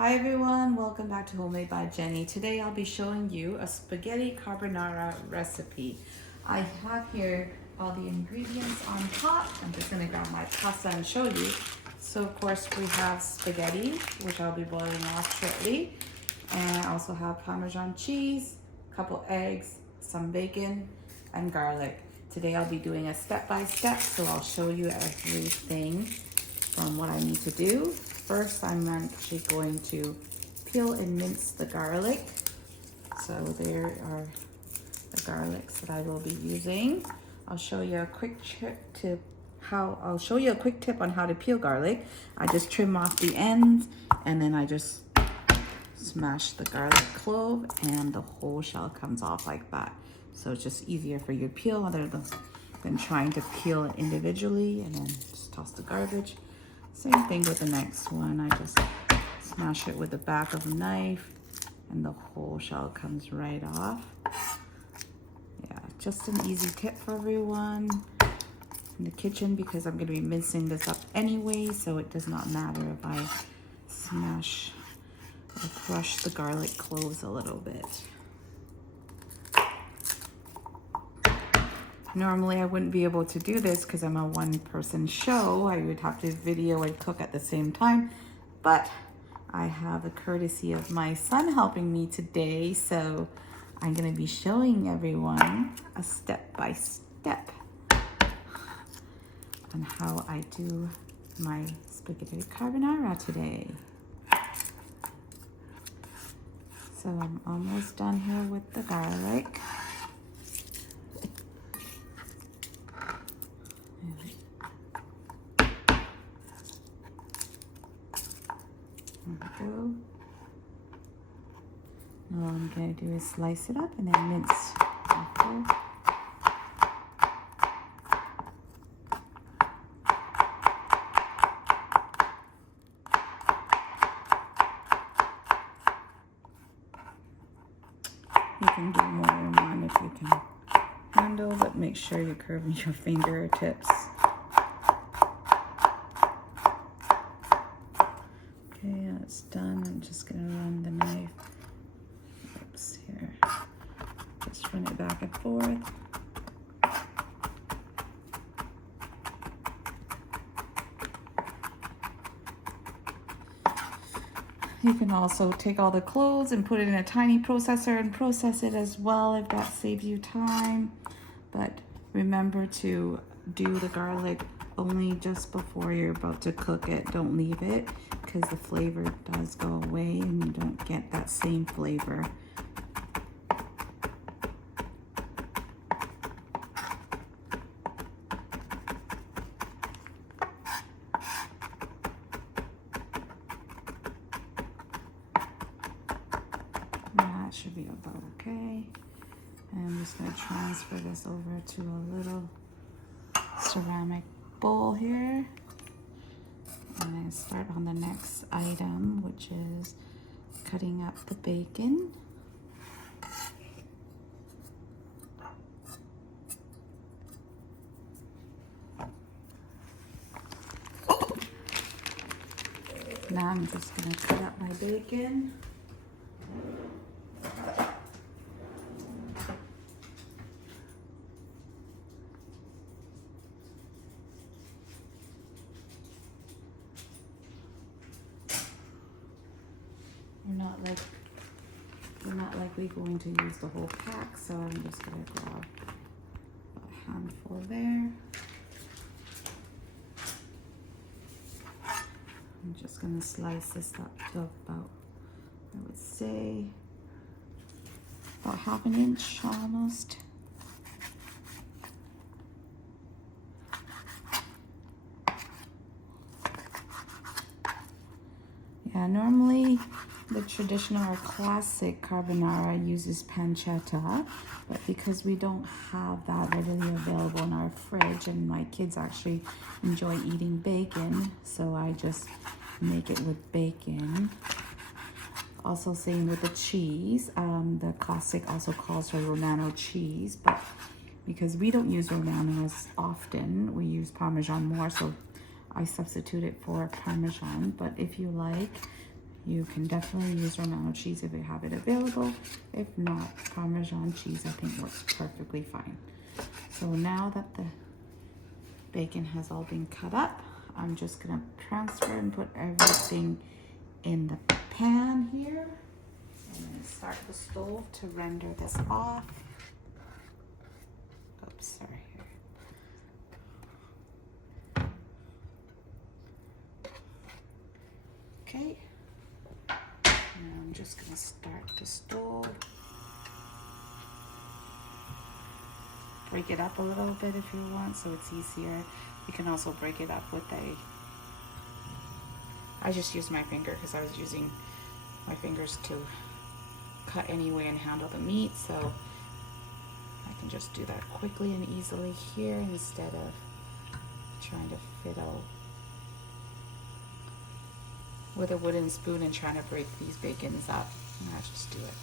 Hi everyone, welcome back to Homemade by Jenny. Today I'll be showing you a spaghetti carbonara recipe. I have here all the ingredients on top. I'm just gonna grab my pasta and show you. So of course we have spaghetti, which I'll be boiling off shortly. And I also have Parmesan cheese, a couple eggs, some bacon, and garlic. Today I'll be doing a step-by-step, so I'll show you everything from what I need to do. First, I'm actually going to peel and mince the garlic. So there are the garlics that I will be using. I'll show you a quick tip on how to peel garlic. I just trim off the ends and then I just smash the garlic clove and the whole shell comes off like that. So it's just easier for you to peel other than trying to peel it individually and then just toss the garbage. Same thing with the next one. I just smash it with the back of a knife and the whole shell comes right off. Yeah, just an easy tip for everyone in the kitchen because I'm going to be mincing this up anyway, so it does not matter if I smash or crush the garlic cloves a little bit. Normally I wouldn't be able to do this because I'm a one-person show. I would have to video and cook at the same time, but I have the courtesy of my son helping me today, so I'm going to be showing everyone a step-by-step on how I do my spaghetti carbonara today. So I'm almost done here with the garlic. There we go. Now all I'm going to do is slice it up and then mince after. You can do more than one if you can handle, but make sure you're curving your fingertips. Okay, that's done. I'm just gonna run the knife. Oops, here. Just run it back and forth. You can also take all the cloves and put it in a tiny processor and process it as well if that saves you time. But remember to do the garlic only just before you're about to cook it. Don't leave it because the flavor does go away and you don't get that same flavor. That should be about okay. And I'm just going to transfer this over to a little ceramic bowl here. And I start on the next item, which is cutting up the bacon. Now I'm just going to cut up my bacon. We're not likely going to use the whole pack, so I'm just going to grab a handful there. I'm just going to slice this up to about, I would say, about 1/2 inch almost. Yeah, normally the traditional or classic carbonara uses pancetta, but because we don't have that readily available in our fridge and my kids actually enjoy eating bacon, so I just make it with bacon. Also same with the cheese. The classic also calls for Romano cheese, but because we don't use Romano as often, we use Parmesan more, so I substitute it for Parmesan. But if you like, You can definitely use Romano cheese if you have it available. If not, Parmesan cheese I think works perfectly fine. So now that the bacon has all been cut up, I'm just gonna transfer and put everything in the pan here. I'm gonna start the stove to render this off. Oops, sorry. Okay. Now I'm just gonna start the stove. Break it up a little bit if you want so it's easier. You can also break it up with I just used my finger because I was using my fingers to cut anyway and handle the meat, so I can just do that quickly and easily here instead of trying to fiddle with a wooden spoon and trying to break these bacons up. I just do it.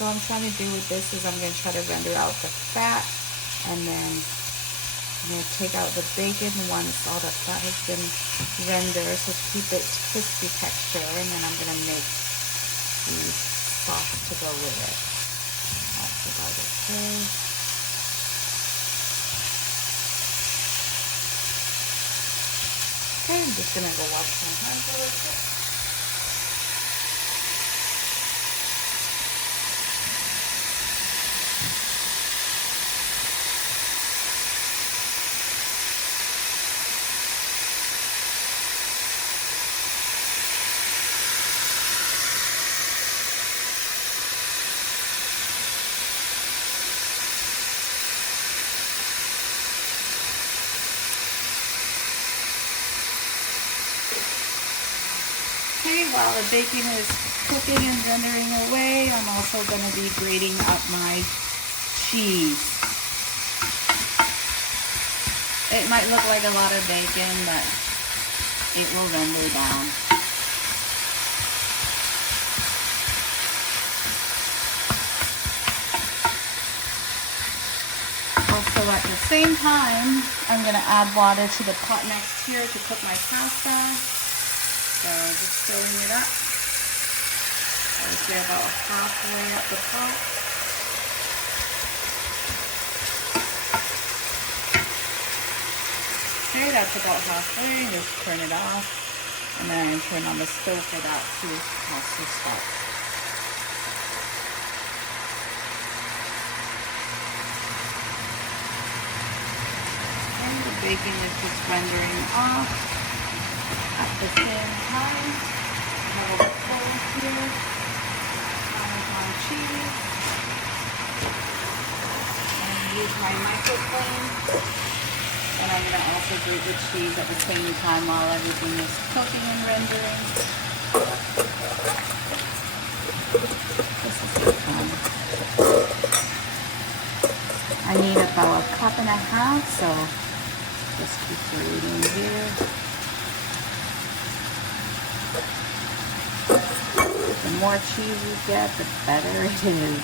So what I'm trying to do with this is I'm going to try to render out the fat, and then I'm going to take out the bacon once all the fat has been rendered, so to keep it crispy texture, and then I'm going to make the sauce to go with it. That's about okay. Okay, I'm just going to go wash my hands a little bit. Okay, while the bacon is cooking and rendering away, I'm also going to be grating up my cheese. It might look like a lot of bacon, but it will render down. Also at the same time, I'm going to add water to the pot next here to cook my pasta. So just filling it up. I would say about halfway up the pot. Okay, that's about halfway. Just turn it off. And then turn on the stove for that to also start. And the bacon is just rendering off. At the same time, I have a bowl here, Parmesan cheese, and use my microplane. And I'm going to also grate the cheese at the same time while everything is cooking and rendering. This is so fun. I need about 1.5 cups, so just keep grating here. The more cheese you get, the better it is.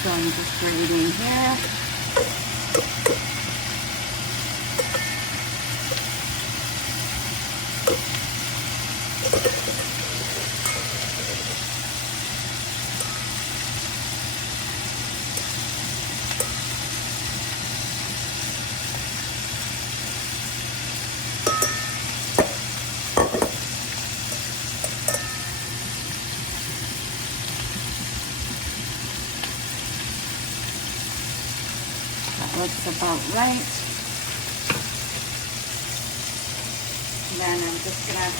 So I'm just grating here. Looks about right. And then I'm just gonna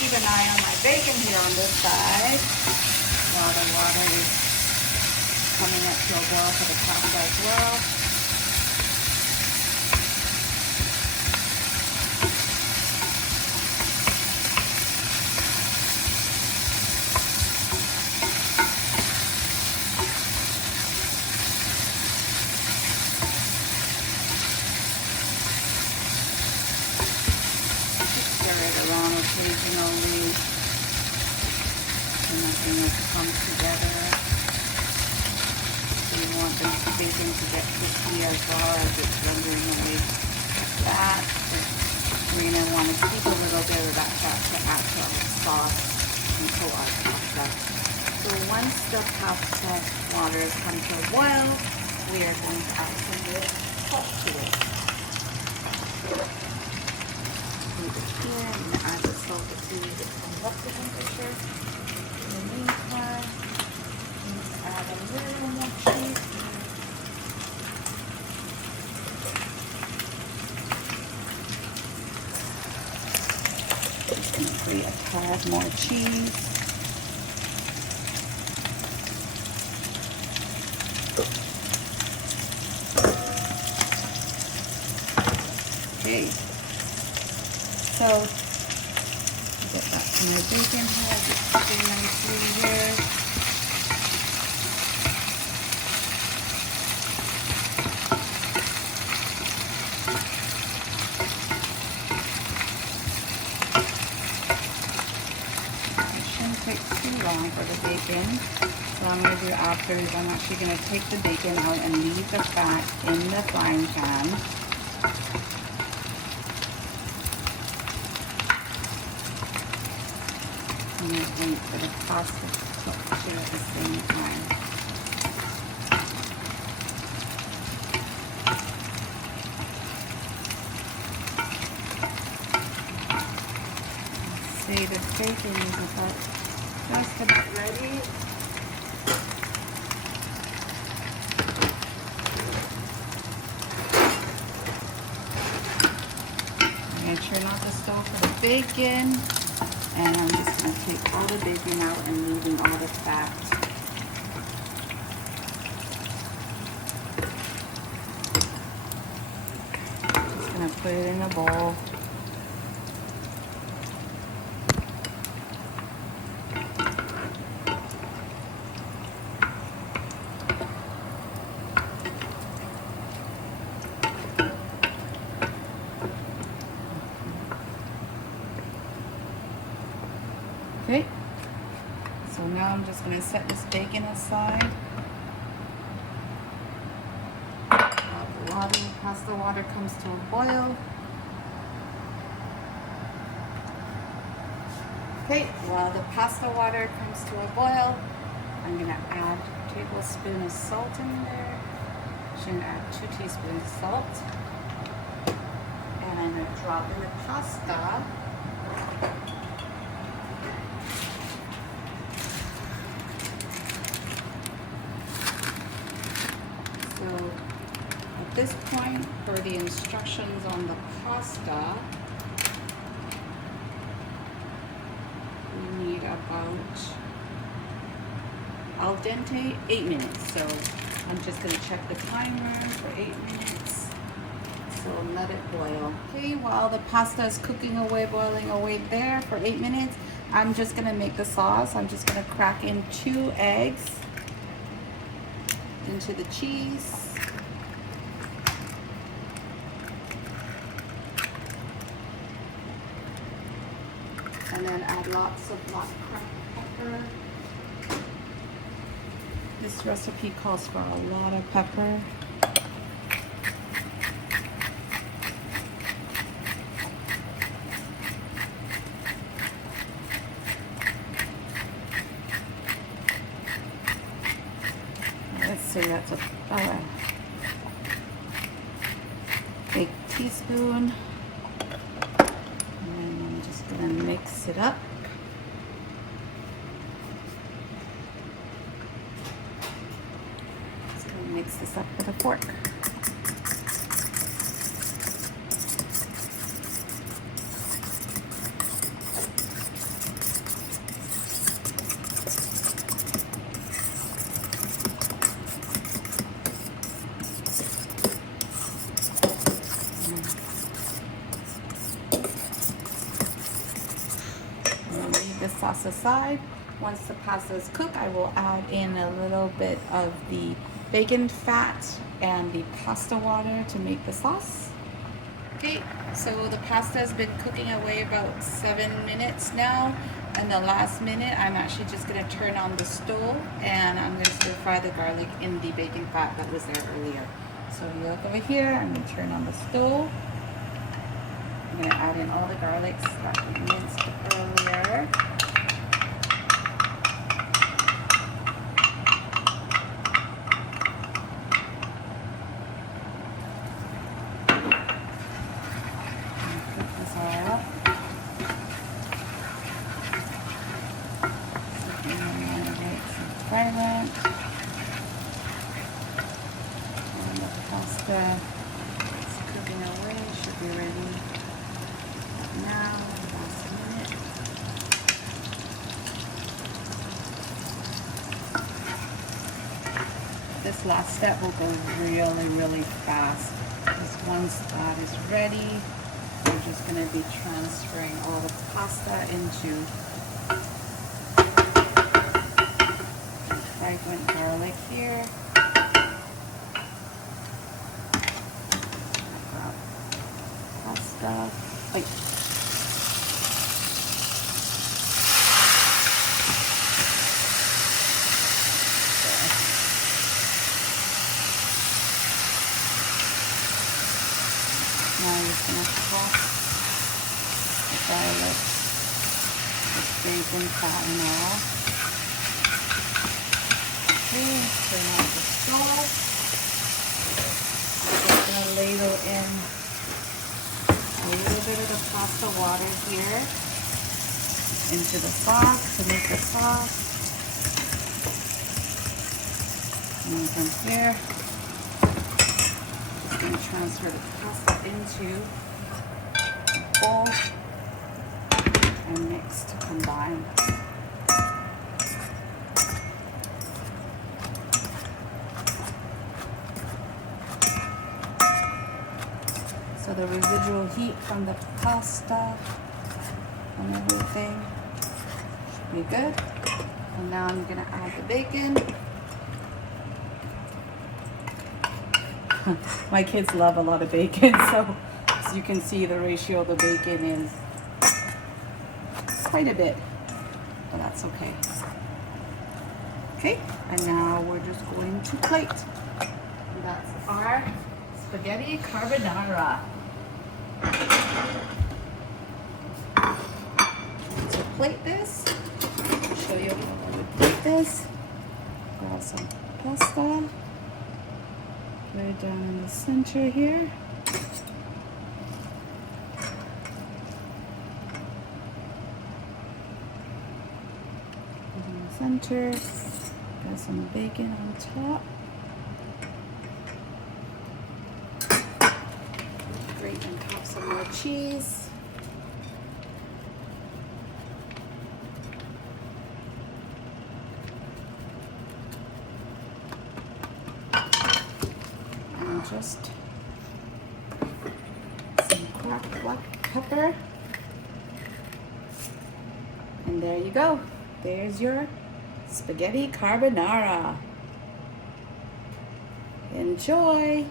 keep an eye on my bacon here on this side while the water is coming up to a boil for the pasta as well. Around occasionally, and nothing will come together. So you want the bacon to get crispy as well as it's rendering away like that. We're going to want to keep a little bit of that fat to add to our sauce until our pasta. So once the pasta water has come to a boil, we are going to add some salt to it. Here, I'm going to add the salt as soon as it comes up to temperature. In the meantime, I'm going to add a little more cheese. Just going to grate a tad more cheese. Okay. So, get back to my bacon here, just cooking nicely here. It shouldn't take too long for the bacon. So what I'm going to do after is I'm actually going to take the bacon out and leave the fat in the frying pan. And wait for the pasta to cook too at the same time. See, the bacon is just about ready. I'm going to turn off the stove for the bacon. And I'm just going to take all the bacon out and leaving all the fat. Just going to put it in a bowl. Okay, so now I'm just going to set this bacon aside. While the pasta water comes to a boil. Okay, while the pasta water comes to a boil, I'm going to add a tablespoon of salt in there. I'm going to add 2 teaspoons of salt. And I'm going to drop in the pasta. At this point, for the instructions on the pasta, we need about al dente 8 minutes. So I'm just going to check the timer for 8 minutes. So let it boil. Okay, while the pasta is cooking away, boiling away there for 8 minutes, I'm just going to make the sauce. I'm just going to crack in 2 eggs into the cheese. And then add lots of black pepper. This recipe calls for a lot of pepper. Let's see, that's a big teaspoon. And mix it up. Just going to mix this up with a fork. sauce aside. Once the pasta is cooked, I will add in a little bit of the bacon fat and the pasta water to make the sauce. Okay, so the pasta has been cooking away about 7 minutes now. And the last minute, I'm actually just gonna turn on the stove and I'm gonna stir fry the garlic in the bacon fat that was there earlier. So you look over here, I'm gonna turn on the stove. I'm gonna add in all the garlics that we minced earlier. Cook this all up. Violent. And the pasta is cooking away, should be ready now, last minute. This last step will go really fast, because once that is ready, we're just going to be transferring all the pasta into fragrant garlic here. Pasta. Wait. Now I'm just going to toss the garlic with bacon fat and all. Turn on the sauce. I'm just going to ladle in a little bit of the pasta water here into the sauce to make the sauce. And then from here, just going to transfer the pasta into a bowl and mix to combine. So the residual heat from the pasta and everything should be good. And now I'm gonna add the bacon. My kids love a lot of bacon, so as you can see, the ratio of the bacon is quite a bit, but that's okay. Okay, and now we're just going to plate. And that's our spaghetti carbonara. To plate this, I'll show you how to plate this. Grab some pasta, put it down in the center here. In the center, got some bacon on top. Grate on top some more cheese. And just some cracked black pepper. And there you go. There's your spaghetti carbonara. Enjoy!